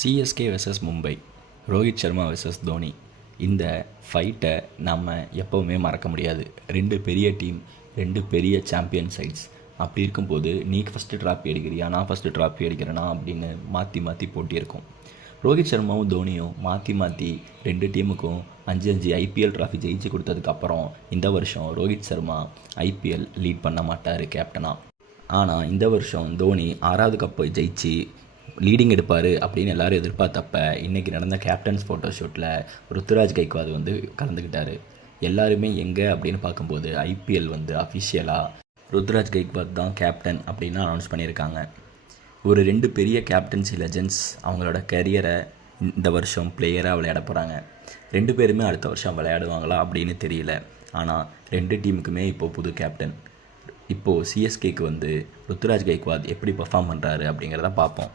CSK versus Mumbai, Rohit Sharma versus Dhoni. இந்த ஃபைட்டை நம்ம எப்போவுமே மறக்க முடியாது. ரெண்டு பெரிய டீம், ரெண்டு பெரிய சாம்பியன் சைட்ஸ். அப்படி இருக்கும்போது நீ ஃபஸ்ட்டு ட்ராஃபி அடிக்கிறியா, நான் ஃபஸ்ட்டு ட்ராஃபி அடிக்கிறேனா அப்படின்னு மாற்றி மாற்றி போட்டி இருக்கும். ரோஹித் சர்மாவும் தோனியும் மாற்றி மாற்றி ரெண்டு டீமுக்கும் 5 ஐபிஎல் ட்ராஃபி ஜெயிச்சு கொடுத்ததுக்கப்புறம் இந்த வருஷம் ரோஹித் சர்மா ஐபிஎல் லீட் பண்ண மாட்டார் கேப்டனாக. ஆனால் இந்த வருஷம் தோனி 6வது கப்பை ஜெயிச்சு லீடிங் எடுப்பார் அப்படின்னு எல்லோரும் எதிர்பார்த்தப்ப இன்றைக்கி நடந்த கேப்டன்ஸ் ஃபோட்டோஷூட்டில் ருத்துராஜ் கைக்வாத் கலந்துக்கிட்டார். எல்லாருமே எங்கே அப்படின்னு பார்க்கும்போது ஐபிஎல் அஃபிஷியலாக ருத்துராஜ் கைக்வாத் தான் கேப்டன் அப்படின்னு அனௌன்ஸ் பண்ணியிருக்காங்க. ஒரு 2 பெரிய கேப்டன்சி லெஜண்ட்ஸ் அவங்களோட கரியரை இந்த வருஷம் பிளேயராக விளையாட போகிறாங்க. 2 பேருமே அடுத்த வருஷம் விளையாடுவாங்களா அப்படின்னு தெரியல. ஆனால் 2 டீமுக்குமே இப்போது புது கேப்டன். இப்போது சிஎஸ்கேக்கு ருத்துராஜ் கைக்வாத் எப்படி பர்ஃபார்ம் பண்ணுறாரு அப்படிங்கிறத பார்ப்போம்.